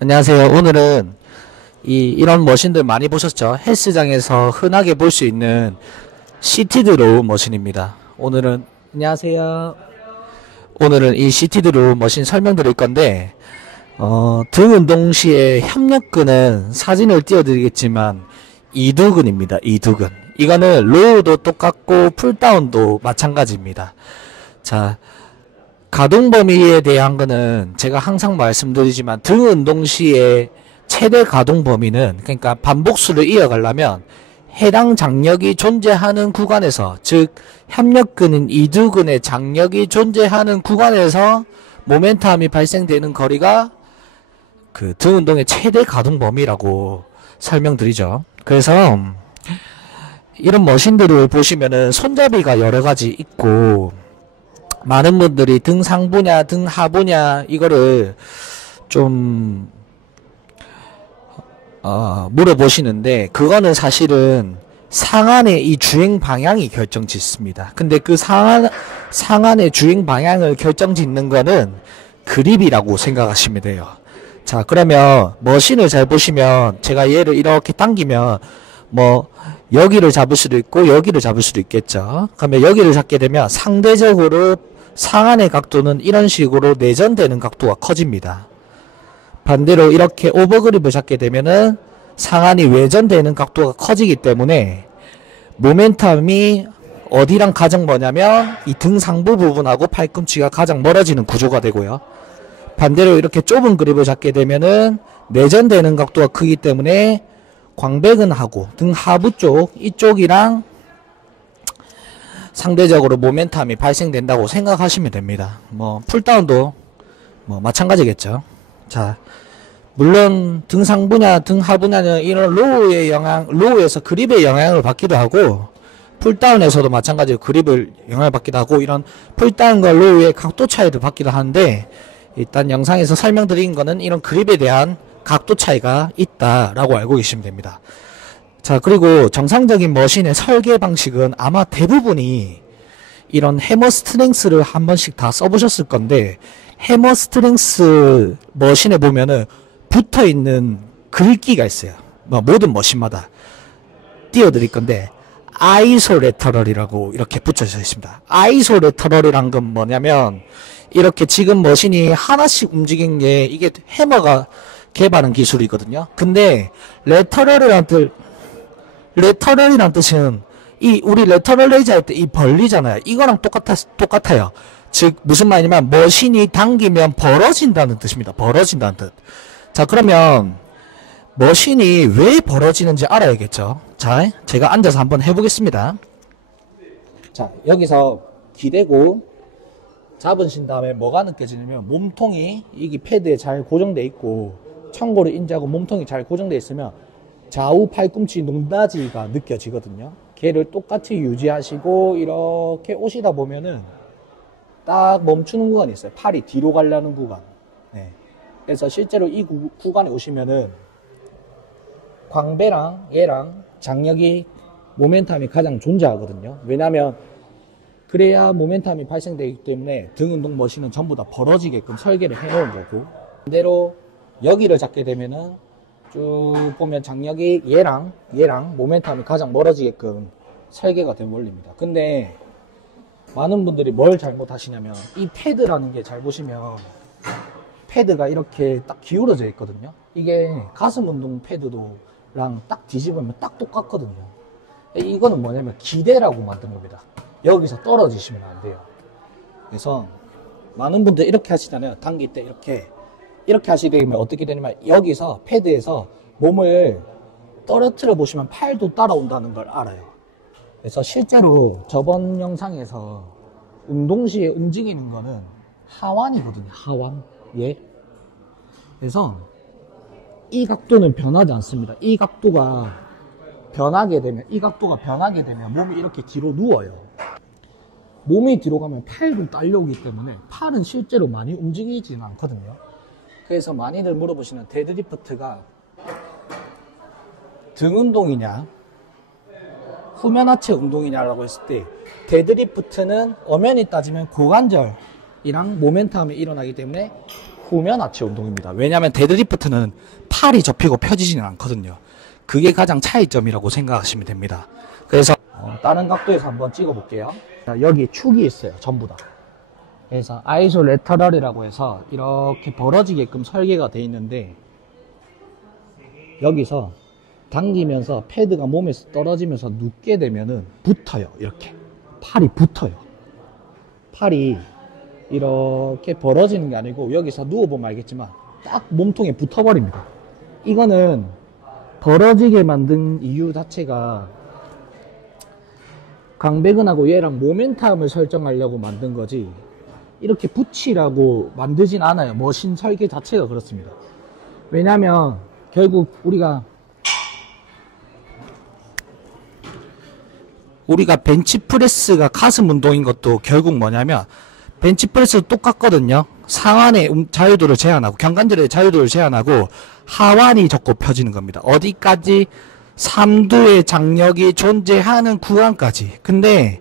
안녕하세요. 오늘은 이런 머신들 많이 보셨죠? 헬스장에서 흔하게 볼 수 있는 시티드 로우 머신입니다. 안녕하세요. 오늘은 이 시티드 로우 머신 설명드릴 건데, 등 운동 시에 협력근은 사진을 띄워드리겠지만, 이두근입니다. 이두근. 이거는 로우도 똑같고, 풀다운도 마찬가지입니다. 자, 가동 범위에 대한 거는 제가 항상 말씀드리지만 등 운동 시에 최대 가동 범위는, 그러니까 반복수를 이어가려면 해당 장력이 존재하는 구간에서, 즉 협력근인 이두근의 장력이 존재하는 구간에서 모멘텀이 발생되는 거리가 그 등 운동의 최대 가동 범위라고 설명드리죠. 그래서 이런 머신들을 보시면은 손잡이가 여러 가지 있고, 많은 분들이 등 상부냐 등 하부냐 이거를 좀 물어보시는데, 그거는 사실은 상안의 이 주행 방향이 결정짓습니다. 근데 그 상안의 주행 방향을 결정짓는 거는 그립이라고 생각하시면 돼요. 자, 그러면 머신을 잘 보시면, 제가 얘를 이렇게 당기면 여기를 잡을 수도 있고 여기를 잡을 수도 있겠죠. 그러면 여기를 잡게 되면 상대적으로 상안의 각도는 이런 식으로 내전되는 각도가 커집니다. 반대로 이렇게 오버그립을 잡게 되면은 상안이 외전되는 각도가 커지기 때문에 모멘텀이 어디랑 가장 뭐냐면 이 등 상부 부분하고 팔꿈치가 가장 멀어지는 구조가 되고요. 반대로 이렇게 좁은 그립을 잡게 되면은 내전되는 각도가 크기 때문에 광배근하고 등 하부 쪽 이쪽이랑 상대적으로 모멘텀이 발생된다고 생각하시면 됩니다. 풀다운도 마찬가지겠죠. 자, 물론 등 상부냐 등 하부냐는 이런 로우에서 그립의 영향을 받기도 하고, 풀다운에서도 마찬가지로 그립을 영향을 받기도 하고, 이런 풀다운과 로우의 각도 차이를 받기도 하는데, 일단 영상에서 설명드린 거는 이런 그립에 대한 각도 차이가 있다라고 알고 계시면 됩니다. 자, 그리고 정상적인 머신의 설계 방식은 아마 대부분이 이런 해머 스트렝스를 한 번씩 다 써보셨을 건데, 해머 스트렝스 머신에 보면은 붙어있는 글귀가 있어요. 모든 머신마다 띄워드릴 건데, 아이소레터럴이라고 이렇게 붙여져 있습니다. 아이소레터럴이란 건 뭐냐면, 이렇게 지금 머신이 하나씩 움직이는 게, 이게 해머가 개발한 기술이거든요. 근데 레터럴이란 뜻은 우리 레터럴 레이즈 할 때 이 벌리잖아요. 이거랑 똑같아요. 즉 무슨 말이냐면 머신이 당기면 벌어진다는 뜻입니다. 벌어진다는 뜻. 자, 그러면 머신이 왜 벌어지는지 알아야겠죠. 자, 제가 앉아서 한번 해보겠습니다. 자, 여기서 기대고 잡으신 다음에 뭐가 느껴지냐면, 몸통이 이게 패드에 잘 고정돼 있고 청고를 인지하고 몸통이 잘 고정돼 있으면 좌우 팔꿈치 높낮이가 느껴지거든요. 걔를 똑같이 유지하시고 이렇게 오시다 보면은 딱 멈추는 구간이 있어요. 팔이 뒤로 가려는 구간. 네. 그래서 실제로 이 구간에 오시면은 광배랑 얘랑 장력이 모멘텀이 가장 존재하거든요. 왜냐면 그래야 모멘텀이 발생되기 때문에 등 운동 머신은 전부 다 벌어지게끔 설계를 해놓은 거고, 반대로 여기를 잡게 되면은 쭉 보면 장력이 얘랑 모멘텀이 가장 멀어지게끔 설계가 된 원리입니다. 근데 많은 분들이 뭘 잘못하시냐면, 이 패드라는 게 잘 보시면 패드가 이렇게 딱 기울어져 있거든요. 이게 가슴 운동 패드랑 딱 뒤집으면 딱 똑같거든요. 이거는 뭐냐면 기대라고 만든 겁니다. 여기서 떨어지시면 안 돼요. 그래서 많은 분들 이렇게 하시잖아요. 당길 때 이렇게 하시게 되면 어떻게 되냐면, 여기서 패드에서 몸을 떨어뜨려 보시면 팔도 따라온다는 걸 알아요. 그래서 실제로 저번 영상에서 운동 시에 움직이는 거는 하완이거든요. 하완. 예. 그래서 이 각도는 변하지 않습니다. 이 각도가 변하게 되면 몸이 이렇게 뒤로 누워요. 몸이 뒤로 가면 팔도 딸려오기 때문에 팔은 실제로 많이 움직이지는 않거든요. 그래서 많이들 물어보시는 데드리프트가 등 운동이냐 후면 하체 운동이냐라고 했을 때, 데드리프트는 엄연히 따지면 고관절이랑 모멘텀이 일어나기 때문에 후면 하체 운동입니다. 왜냐하면 데드리프트는 팔이 접히고 펴지지는 않거든요. 그게 가장 차이점이라고 생각하시면 됩니다. 그래서 다른 각도에서 한번 찍어 볼게요. 여기 축이 있어요. 전부 다. 그래서 아이솔레터럴이라고 해서 이렇게 벌어지게끔 설계가 되어 있는데, 여기서 당기면서 패드가 몸에서 떨어지면서 눕게 되면은 붙어요. 이렇게 팔이 붙어요. 팔이 이렇게 벌어지는 게 아니고 여기서 누워보면 알겠지만 딱 몸통에 붙어버립니다. 이거는 벌어지게 만든 이유 자체가 강배근하고 얘랑 모멘텀을 설정하려고 만든 거지, 이렇게 붙이라고 만들진 않아요. 머신 설계 자체가 그렇습니다. 왜냐면 결국 우리가 벤치프레스가 가슴 운동인 것도 결국 뭐냐면, 벤치프레스도 똑같거든요. 상완의 자유도를 제한하고 경관절의 자유도를 제한하고 하완이 적고 펴지는 겁니다. 어디까지? 삼두의 장력이 존재하는 구간까지. 근데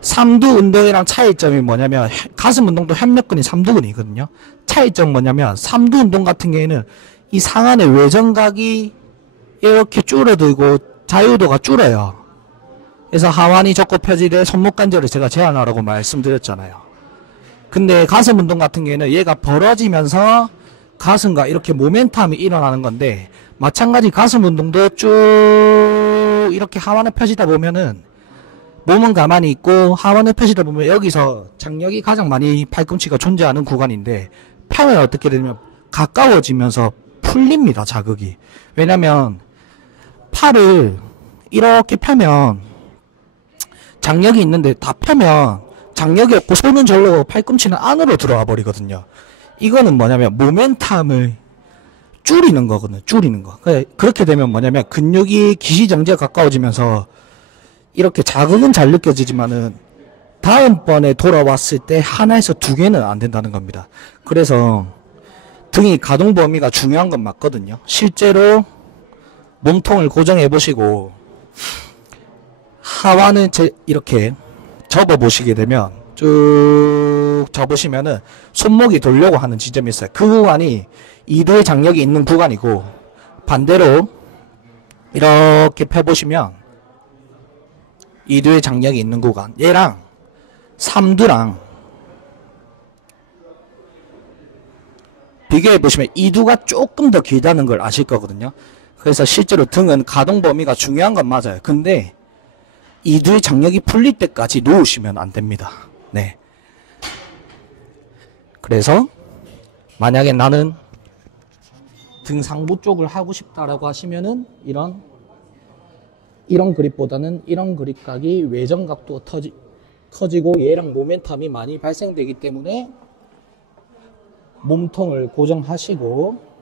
삼두 운동이랑 차이점이 뭐냐면, 가슴 운동도 협력근이 삼두근이거든요. 차이점 뭐냐면, 삼두 운동 같은 경우에는 이 상완의 외전각이 이렇게 줄어들고 자유도가 줄어요. 그래서 하완이 적고 펴지되 손목 관절을 제가 제한하라고 말씀드렸잖아요. 근데 가슴 운동 같은 경우에는 얘가 벌어지면서 가슴과 이렇게 모멘텀이 일어나는 건데, 마찬가지 가슴 운동도 쭉 이렇게 하완을 펴지다 보면은 몸은 가만히 있고 하완을 펴지다 보면 여기서 장력이 가장 많이 팔꿈치가 존재하는 구간인데, 펴면 어떻게 되냐면 가까워지면서 풀립니다. 자극이. 왜냐면 팔을 이렇게 펴면 장력이 있는데, 다 펴면 장력이 없고 손은 절로 팔꿈치는 안으로 들어와 버리거든요. 이거는 뭐냐면 모멘텀을 줄이는 거거든요. 줄이는 거. 그렇게 되면 뭐냐면 근육이 기시정지에 가까워지면서 이렇게 자극은 잘 느껴지지만은 다음번에 돌아왔을 때 하나에서 두 개는 안 된다는 겁니다. 그래서 등이 가동 범위가 중요한 건 맞거든요. 실제로 몸통을 고정해 보시고 하완은 이렇게 접어 보시게 되면, 쭉 접으시면은 손목이 돌려고 하는 지점이 있어요. 그 구간이 이두의 장력이 있는 구간이고, 반대로 이렇게 펴보시면 이두의 장력이 있는 구간, 얘랑 삼두랑 비교해 보시면 이두가 조금 더 길다는 걸 아실 거거든요. 그래서 실제로 등은 가동 범위가 중요한 건 맞아요. 근데 이두의 장력이 풀릴 때까지 놓으시면 안 됩니다. 네. 그래서 만약에 나는 등 상부 쪽을 하고 싶다라고 하시면은 이런 그립보다는 이런 그립각이 외전각도 커지고 얘랑 모멘텀이 많이 발생되기 때문에 몸통을 고정하시고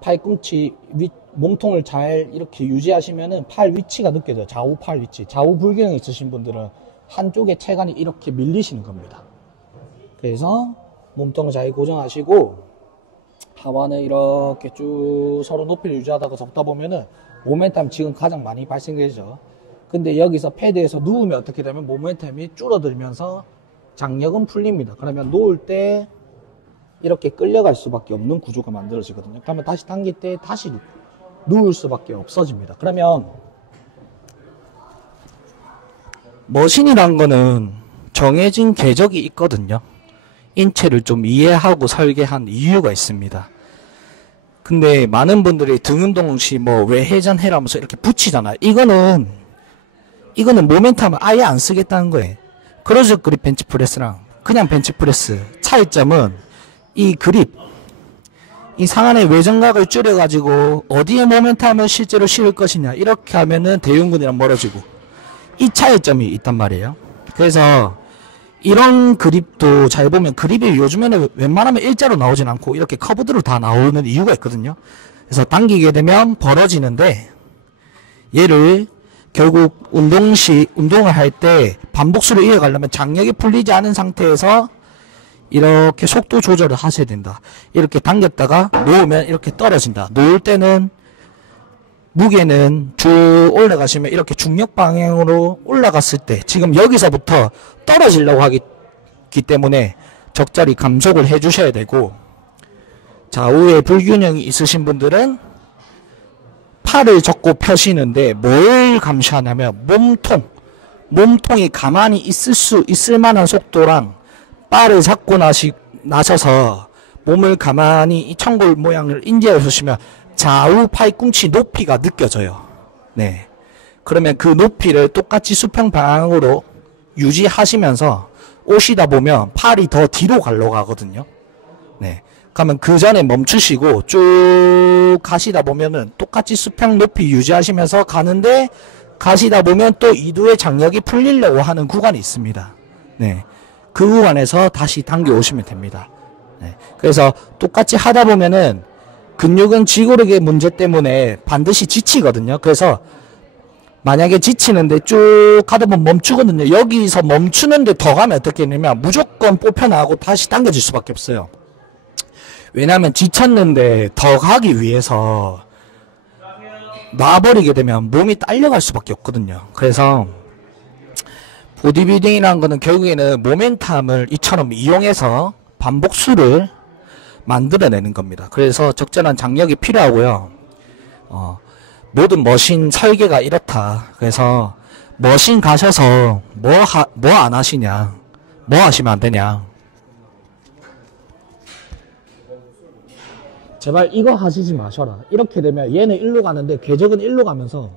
팔꿈치 몸통을 잘 이렇게 유지하시면은 팔 위치가 느껴져요. 좌우 팔 위치. 좌우 불균형 있으신 분들은 한쪽의 체간이 이렇게 밀리시는 겁니다. 그래서 몸통을 잘 고정하시고 하완을 이렇게 쭉 서로 높이를 유지하다가 접다 보면은 모멘텀 지금 가장 많이 발생되죠. 근데 여기서 패드에서 누우면 어떻게 되면 모멘텀이 줄어들면서 장력은 풀립니다. 그러면 놓을 때 이렇게 끌려갈 수밖에 없는 구조가 만들어지거든요. 그러면 다시 당길 때 다시 누울 수밖에 없어집니다. 그러면 머신이란 거는 정해진 궤적이 있거든요. 인체를 좀 이해하고 설계한 이유가 있습니다. 근데 많은 분들이 등 운동 시 뭐 외회전해라면서 이렇게 붙이잖아요. 이거는 모멘텀을 아예 안 쓰겠다는 거예요. 크로즈 그립 벤치프레스랑 그냥 벤치프레스 차이점은 이 그립, 이 상안의 외전각을 줄여가지고 어디에 모멘텀을 실제로 실을 것이냐, 이렇게 하면은 대흉근이랑 멀어지고, 이 차이점이 있단 말이에요. 그래서 이런 그립도 잘 보면 그립이 요즘에는 웬만하면 일자로 나오진 않고 이렇게 커브드로 다 나오는 이유가 있거든요. 그래서 당기게 되면 벌어지는데, 얘를 결국 운동을 할 때 반복수를 이어가려면 장력이 풀리지 않은 상태에서 이렇게 속도 조절을 하셔야 된다. 이렇게 당겼다가 놓으면 이렇게 떨어진다. 놓을 때는 무게는 쭉 올라가시면 이렇게 중력 방향으로 올라갔을 때 지금 여기서부터 떨어지려고 하기 때문에 적절히 감속을 해주셔야 되고, 좌우에 불균형이 있으신 분들은 팔을 접고 펴시는데 뭘 감시하냐면 몸통이 가만히 있을 만한 속도랑 바를 잡고 나셔서 몸을 가만히 이 청골 모양을 인지해 보시면 좌우 팔꿈치 높이가 느껴져요. 네. 그러면 그 높이를 똑같이 수평 방향으로 유지하시면서 오시다 보면 팔이 더 뒤로 가려고 하거든요. 네. 그러면 그 전에 멈추시고 쭉 가시다 보면은 똑같이 수평 높이 유지하시면서 가는데, 가시다 보면 또 이두의 장력이 풀리려고 하는 구간이 있습니다. 네. 그 구간에서 다시 당겨 오시면 됩니다. 네. 그래서 똑같이 하다 보면은 근육은 지구력의 문제 때문에 반드시 지치거든요. 그래서 만약에 지치는데 쭉 가다 보면 멈추거든요. 여기서 멈추는데 더 가면 어떻게 되냐면 무조건 뽑혀나가고 다시 당겨질 수밖에 없어요. 왜냐하면 지쳤는데 더 가기 위해서 놔버리게 되면 몸이 딸려갈 수밖에 없거든요. 그래서 보디빌딩이라는 거는 결국에는 모멘텀을 이처럼 이용해서 반복수를 만들어내는 겁니다. 그래서 적절한 장력이 필요하고요. 모든 머신 설계가 이렇다. 그래서 머신 가셔서 뭐 안 하시냐, 뭐 하시면 안 되냐, 제발 이거 하시지 마셔라. 이렇게 되면 얘는 일로 가는데 궤적은 일로 가면서,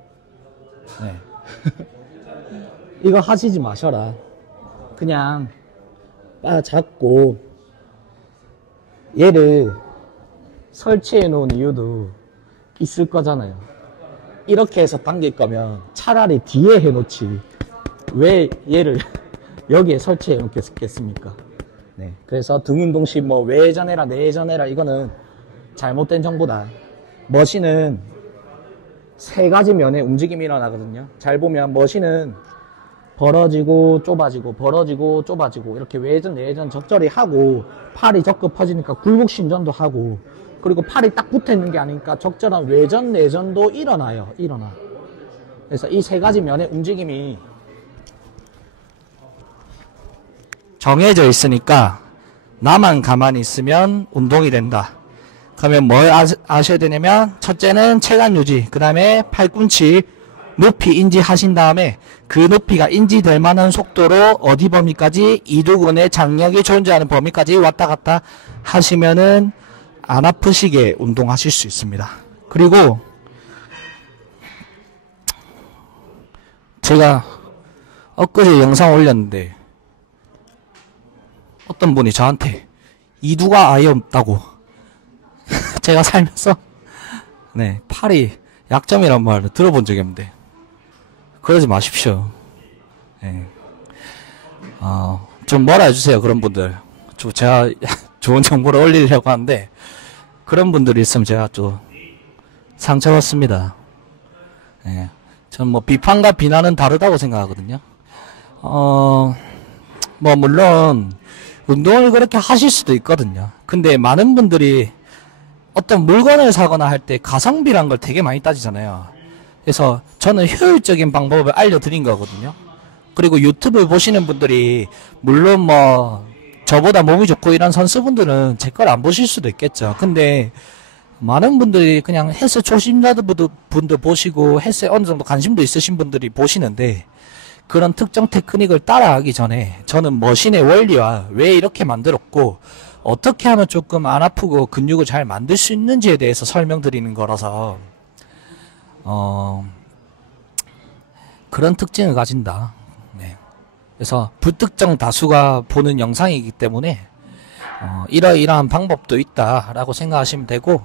네. 이거 하시지 마셔라. 그냥 바 잡고 얘를 설치해 놓은 이유도 있을 거잖아요. 이렇게 해서 당길 거면 차라리 뒤에 해놓지 왜 얘를 여기에 설치해 놓겠습니까? 네. 그래서 등 운동 시 뭐 외전해라 내전해라 이거는 잘못된 정보다. 머신은 세 가지 면에 움직임이 일어나거든요. 잘 보면 머신은 벌어지고 좁아지고 벌어지고 좁아지고 이렇게 외전 내전 적절히 하고, 팔이 적극 퍼지니까 굴곡 신전도 하고, 그리고 팔이 딱 붙어 있는 게 아니니까 적절한 외전 내전도 일어나. 그래서 이 세 가지 면의 움직임이 정해져 있으니까 나만 가만히 있으면 운동이 된다. 그러면 뭘 아셔야 되냐면, 첫째는 체간 유지, 그 다음에 팔꿈치 높이 인지하신 다음에 그 높이가 인지될 만한 속도로 어디 범위까지, 이두근의 장력이 존재하는 범위까지 왔다 갔다 하시면은 안 아프시게 운동하실 수 있습니다. 그리고 제가 엊그제 영상 올렸는데 어떤 분이 저한테 이두가 아예 없다고 제가 살면서 네, 팔이 약점이란 말을 들어본 적이 없는데 그러지 마십시오. 네. 좀 뭐라 해주세요. 그런 분들. 제가 좋은 정보를 올리려고 하는데 그런 분들이 있으면 제가 좀 상처받습니다. 네. 전 뭐 비판과 비난은 다르다고 생각하거든요. 뭐 물론 운동을 그렇게 하실 수도 있거든요. 근데 많은 분들이 어떤 물건을 사거나 할 때 가성비란 걸 되게 많이 따지잖아요. 그래서 저는 효율적인 방법을 알려드린 거거든요. 그리고 유튜브 보시는 분들이 물론 뭐 저보다 몸이 좋고 이런 선수분들은 제 걸 안 보실 수도 있겠죠. 근데 많은 분들이 그냥 헬스 초심자들 분들 보시고 헬스에 어느 정도 관심도 있으신 분들이 보시는데, 그런 특정 테크닉을 따라하기 전에 저는 머신의 원리와 왜 이렇게 만들었고 어떻게 하면 조금 안 아프고 근육을 잘 만들 수 있는지에 대해서 설명드리는 거라서 그런 특징을 가진다. 네. 그래서 불특정 다수가 보는 영상이기 때문에 이러이러한 방법도 있다라고 생각하시면 되고,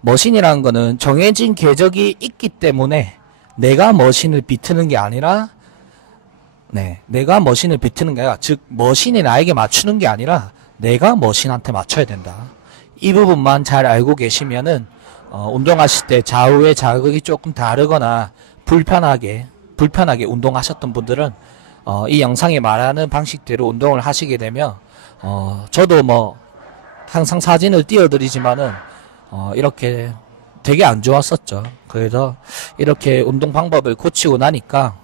머신이라는 거는 정해진 궤적이 있기 때문에 내가 머신을 비트는 게 아니라, 내가 머신을 비트는 게 아니라, 즉 머신이 나에게 맞추는 게 아니라 내가 머신한테 맞춰야 된다. 이 부분만 잘 알고 계시면은 운동하실 때 좌우의 자극이 조금 다르거나 불편하게 운동하셨던 분들은 이 영상에 말하는 방식대로 운동을 하시게 되면, 저도 뭐 항상 사진을 띄워드리지만은 이렇게 되게 안 좋았었죠. 그래서 이렇게 운동 방법을 고치고 나니까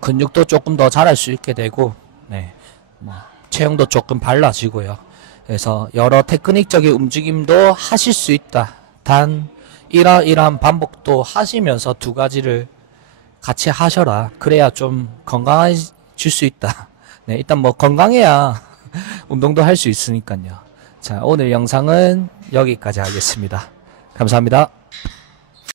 근육도 조금 더 잘할 수 있게 되고, 네, 뭐 체형도 조금 발라지고요. 그래서 여러 테크닉적인 움직임도 하실 수 있다. 단 이러한 반복도 하시면서 두 가지를 같이 하셔라. 그래야 좀 건강해질 수 있다. 네, 일단 뭐 건강해야 운동도 할 수 있으니까요. 자, 오늘 영상은 여기까지 하겠습니다. 감사합니다.